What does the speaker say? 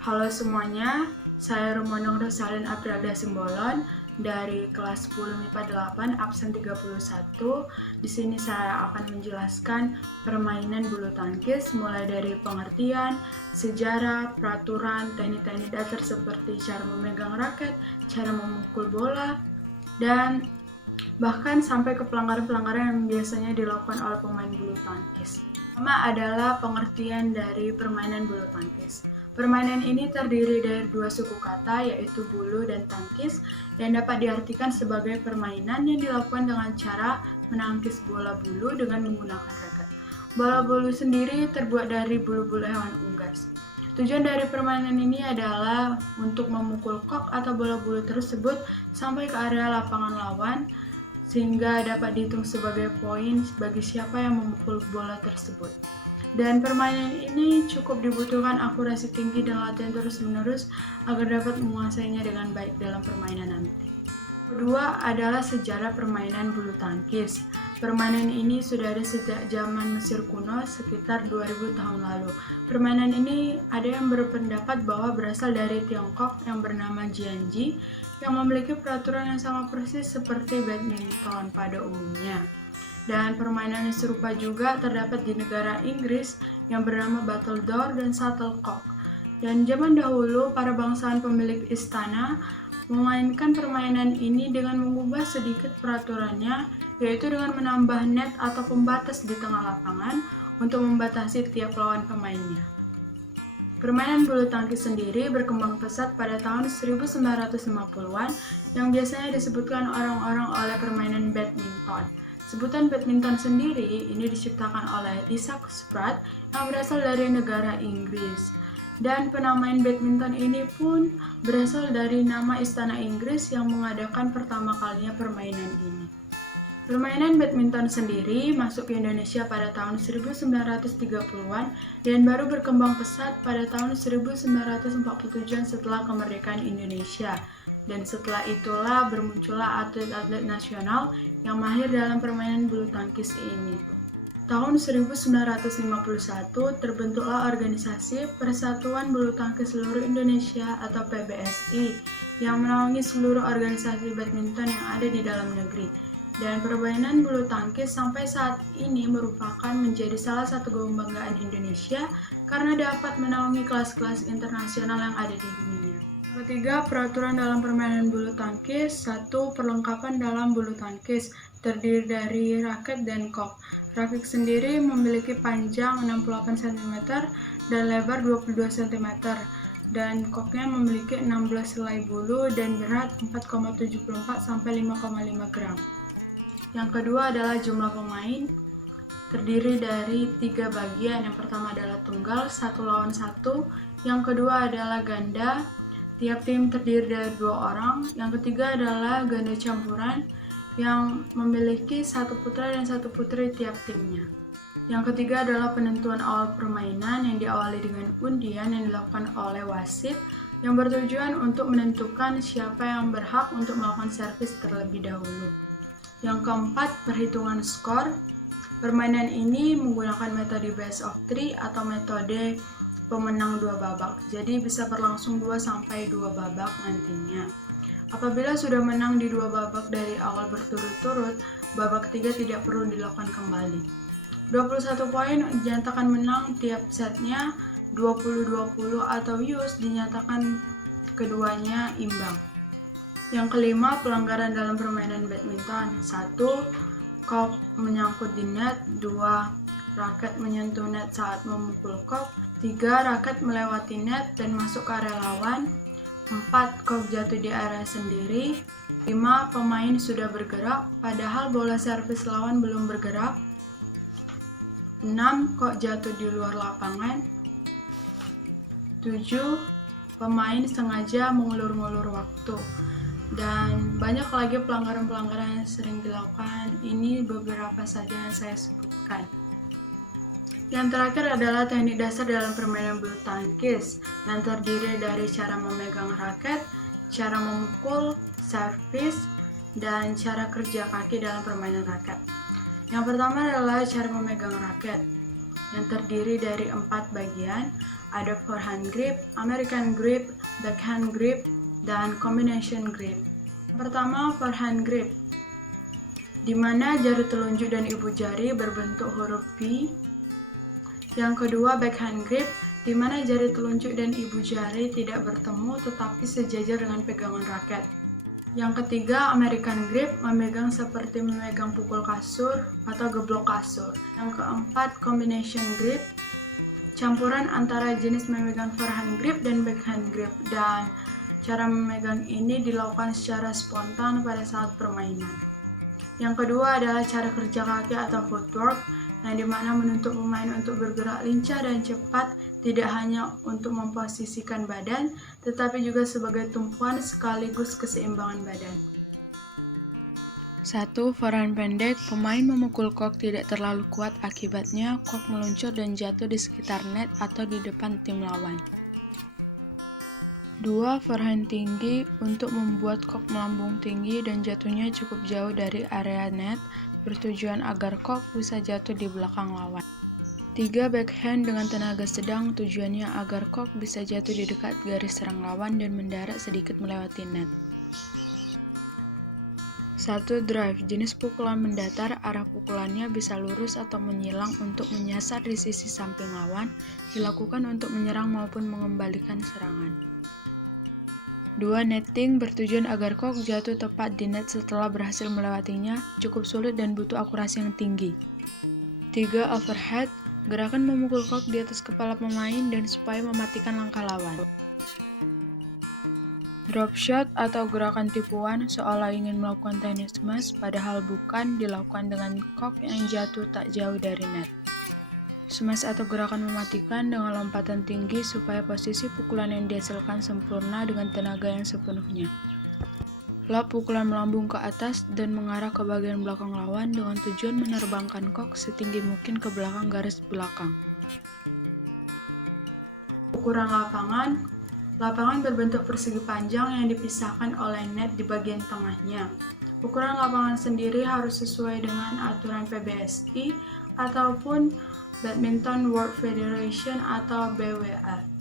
Halo semuanya, saya Romonong Rosalin Apriada Simbolon dari kelas 10 MIPA 8 absen 31. Di sini saya akan menjelaskan permainan bulu tangkis mulai dari pengertian, sejarah, peraturan, teknik-teknik dasar seperti cara memegang raket, cara memukul bola, dan bahkan sampai ke pelanggaran-pelanggaran yang biasanya dilakukan oleh pemain bulu tangkis. Pertama adalah pengertian dari permainan bulu tangkis. Permainan ini terdiri dari dua suku kata, yaitu bulu dan tangkis, yang dapat diartikan sebagai permainan yang dilakukan dengan cara menangkis bola bulu dengan menggunakan raket. Bola bulu sendiri terbuat dari bulu-bulu hewan unggas. Tujuan dari permainan ini adalah untuk memukul kok atau bola bulu tersebut sampai ke area lapangan lawan, sehingga dapat dihitung sebagai poin bagi siapa yang memukul bola tersebut. Dan permainan ini cukup dibutuhkan akurasi tinggi dan latihan terus-menerus agar dapat menguasainya dengan baik dalam permainan nanti. Kedua adalah sejarah permainan bulu tangkis. Permainan ini sudah ada sejak zaman Mesir kuno sekitar 2000 tahun lalu. Permainan ini ada yang berpendapat bahwa berasal dari Tiongkok yang bernama Jianji yang memiliki peraturan yang sama persis seperti badminton pada umumnya. Dan permainan yang serupa juga terdapat di negara Inggris yang bernama battledore dan shuttlecock. Dan zaman dahulu para bangsawan pemilik istana memainkan permainan ini dengan mengubah sedikit peraturannya, yaitu dengan menambah net atau pembatas di tengah lapangan untuk membatasi tiap lawan pemainnya. Permainan bulu tangkis sendiri berkembang pesat pada tahun 1950-an yang biasanya disebutkan orang-orang oleh permainan badminton. Sebutan badminton sendiri ini diciptakan oleh Isaac Spratt yang berasal dari negara Inggris. Dan penamaan badminton ini pun berasal dari nama istana Inggris yang mengadakan pertama kalinya permainan ini. Permainan badminton sendiri masuk ke Indonesia pada tahun 1930-an dan baru berkembang pesat pada tahun 1947-an setelah kemerdekaan Indonesia. Dan setelah itulah bermuncullah atlet-atlet nasional yang mahir dalam permainan bulu tangkis ini. Tahun 1951 terbentuklah organisasi Persatuan Bulu Tangkis Seluruh Indonesia atau PBSI yang menaungi seluruh organisasi badminton yang ada di dalam negeri. Dan permainan bulu tangkis sampai saat ini merupakan menjadi salah satu kebanggaan Indonesia karena dapat menaungi kelas-kelas internasional yang ada di dunia. Ketiga, peraturan dalam permainan bulu tangkis. 1. Perlengkapan dalam bulu tangkis terdiri dari raket dan kok. Raket sendiri memiliki panjang 68 cm dan lebar 22 cm. Dan koknya memiliki 16 helai bulu dan berat 4,74 sampai 5,5 gram. Yang kedua adalah jumlah pemain, terdiri dari 3 bagian. Yang pertama adalah tunggal, 1 lawan 1. Yang kedua adalah ganda, tiap tim terdiri dari 2 orang. Yang ketiga adalah ganda campuran yang memiliki 1 putra dan 1 putri tiap timnya. Yang ketiga adalah penentuan awal permainan yang diawali dengan undian yang dilakukan oleh wasit yang bertujuan untuk menentukan siapa yang berhak untuk melakukan servis terlebih dahulu. Yang keempat, perhitungan skor. Permainan ini menggunakan metode best of 3 atau metode pemenang 2 babak. Jadi bisa berlangsung 2-2 babak nantinya. Apabila sudah menang di 2 babak dari awal berturut-turut, babak ketiga tidak perlu dilakukan kembali. 21 poin dinyatakan menang tiap setnya, 20-20 atau use dinyatakan keduanya imbang. Yang kelima, pelanggaran dalam permainan badminton. 1. Kok menyangkut di net. 2. Raket menyentuh net saat memukul kok. 3. Raket melewati net dan masuk ke area lawan. 4. Kok jatuh di area sendiri. 5. Pemain sudah bergerak padahal bola servis lawan belum bergerak. 6. Kok jatuh di luar lapangan. 7. Pemain sengaja mengulur-ngulur waktu. Dan banyak lagi pelanggaran-pelanggaran yang sering dilakukan. Ini beberapa saja yang saya sebutkan. Yang terakhir adalah teknik dasar dalam permainan bulu tangkis yang terdiri dari cara memegang raket, cara memukul, servis, dan cara kerja kaki dalam permainan raket. Yang pertama adalah cara memegang raket yang terdiri dari 4 bagian. Ada forehand grip, American grip, backhand grip, dan combination grip. Pertama, forehand grip, di mana jari telunjuk dan ibu jari berbentuk huruf V. Yang kedua, backhand grip, di mana jari telunjuk dan ibu jari tidak bertemu tetapi sejajar dengan pegangan raket. Yang ketiga, American grip, memegang seperti memegang pukul kasur atau geblok kasur. Yang keempat, combination grip, campuran antara jenis memegang forehand grip dan backhand grip, dan cara memegang ini dilakukan secara spontan pada saat permainan. Yang kedua adalah cara kerja kaki atau footwork, yang dimana menuntut pemain untuk bergerak lincah dan cepat, tidak hanya untuk memposisikan badan, tetapi juga sebagai tumpuan sekaligus keseimbangan badan. 1. Forehand pendek, pemain memukul kok tidak terlalu kuat, akibatnya kok meluncur dan jatuh di sekitar net atau di depan tim lawan. 2. Forehand tinggi, untuk membuat kok melambung tinggi dan jatuhnya cukup jauh dari area net, bertujuan agar kok bisa jatuh di belakang lawan. 3. Backhand dengan tenaga sedang, tujuannya agar kok bisa jatuh di dekat garis serang lawan dan mendarat sedikit melewati net. 1. Drive, jenis pukulan mendatar, arah pukulannya bisa lurus atau menyilang untuk menyasar di sisi samping lawan, dilakukan untuk menyerang maupun mengembalikan serangan. 2. Netting, bertujuan agar kok jatuh tepat di net setelah berhasil melewatinya, cukup sulit dan butuh akurasi yang tinggi. 3. Overhead, gerakan memukul kok di atas kepala pemain dan supaya mematikan langkah lawan. Drop shot atau gerakan tipuan, seolah ingin melakukan tennis smash, padahal bukan, dilakukan dengan kok yang jatuh tak jauh dari net. Smash atau gerakan mematikan dengan lompatan tinggi supaya posisi pukulan yang dihasilkan sempurna dengan tenaga yang sepenuhnya. Lob, pukulan melambung ke atas dan mengarah ke bagian belakang lawan dengan tujuan menerbangkan kok setinggi mungkin ke belakang garis belakang. Ukuran lapangan, lapangan berbentuk persegi panjang yang dipisahkan oleh net di bagian tengahnya. Ukuran lapangan sendiri harus sesuai dengan aturan PBSI ataupun Badminton World Federation atau BWF.